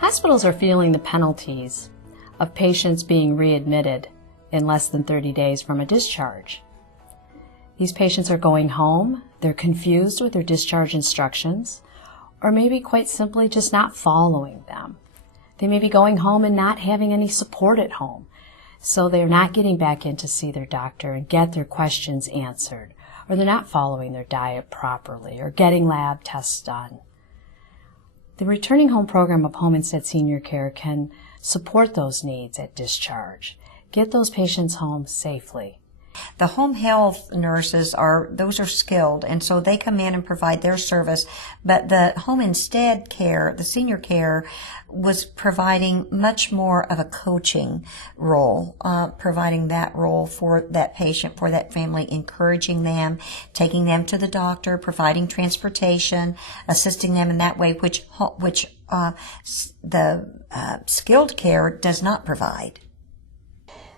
Hospitals are feeling the penalties of patients being readmitted in less than 30 days from a discharge. These patients are going home, they're confused with their discharge instructions, or maybe quite simply just not following them. They may be going home and not having any support at home, so they're not getting back in to see their doctor and get their questions answered, or they're not following their diet properly, or getting lab tests done. The Returning Home program of Home Instead Senior Care can support those needs at discharge, get those patients home safely. The home health nurses those are skilled, and so they come in and provide their service. But the Home Instead care, the senior care, was providing much more of a coaching role, providing that role for that patient, for that family, encouraging them, taking them to the doctor, providing transportation, assisting them in that way, which the skilled care does not provide.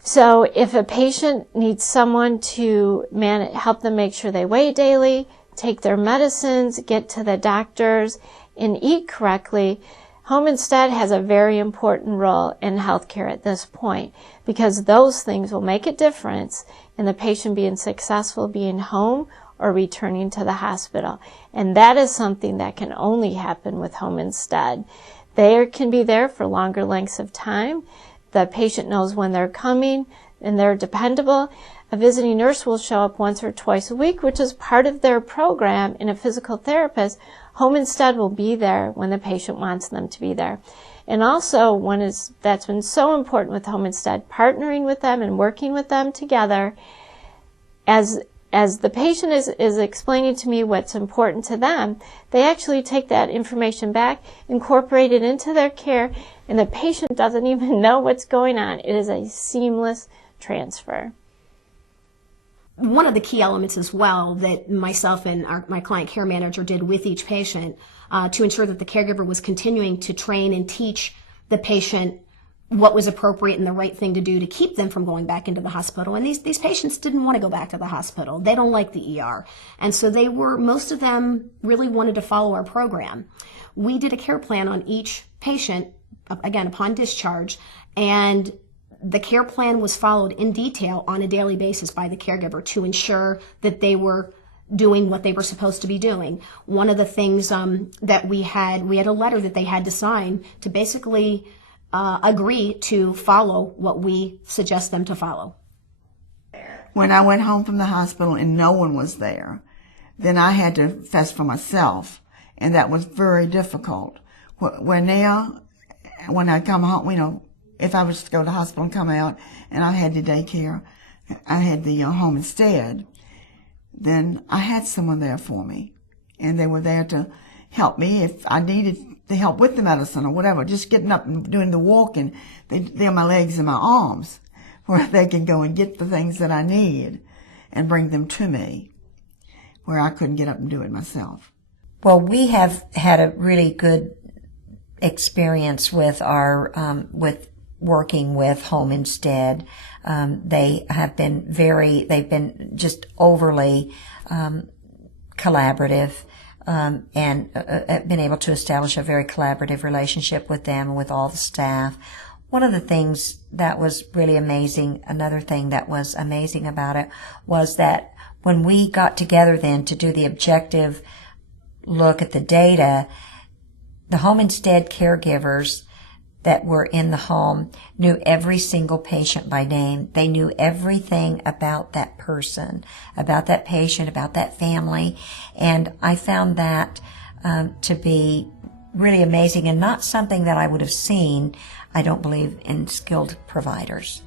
So if a patient needs someone to help them make sure they weigh daily, take their medicines, get to the doctors, and eat correctly, Home Instead has a very important role in healthcare at this point, because those things will make a difference in the patient being successful being home or returning to the hospital. And that is something that can only happen with Home Instead. They can be there for longer lengths of time. The patient knows when they're coming, and they're dependable. A visiting nurse will show up once or twice a week, which is part of their program, and a physical therapist. Home Instead will be there when the patient wants them to be there. And also, that's been so important with Home Instead, partnering with them and working with them together. As the patient is explaining to me what's important to them, they actually take that information back, incorporate it into their care, and the patient doesn't even know what's going on. It is a seamless transfer. One of the key elements as well that myself and my client care manager did with each patient to ensure that the caregiver was continuing to train and teach the patient what was appropriate and the right thing to do to keep them from going back into the hospital. And these patients didn't want to go back to the hospital. They don't like the ER. And so most of them really wanted to follow our program. We did a care plan on each patient, again, upon discharge, and the care plan was followed in detail on a daily basis by the caregiver to ensure that they were doing what they were supposed to be doing. One of the things that we had a letter that they had to sign to basically agree to follow what we suggest them to follow. When I went home from the hospital and no one was there, then I had to fess for myself, and that was very difficult. When I come home, if I was to go to the hospital and come out and I had the daycare, I had the Home Instead, then I had someone there for me, and they were there to help me if I needed the help with the medicine or whatever, just getting up and doing the walking. They're my legs and my arms, where they can go and get the things that I need and bring them to me, where I couldn't get up and do it myself. Well, we have had a really good experience with with working with Home Instead. They've been just overly collaborative. And been able to establish a very collaborative relationship with them and with all the staff. One of the things that was really amazing, another thing that was amazing about it, was that when we got together then to do the objective look at the data, the Home Instead caregivers that were in the home knew every single patient by name. They knew everything about that person, about that patient, about that family. And I found that to be really amazing and not something that I would have seen, I don't believe, in skilled providers.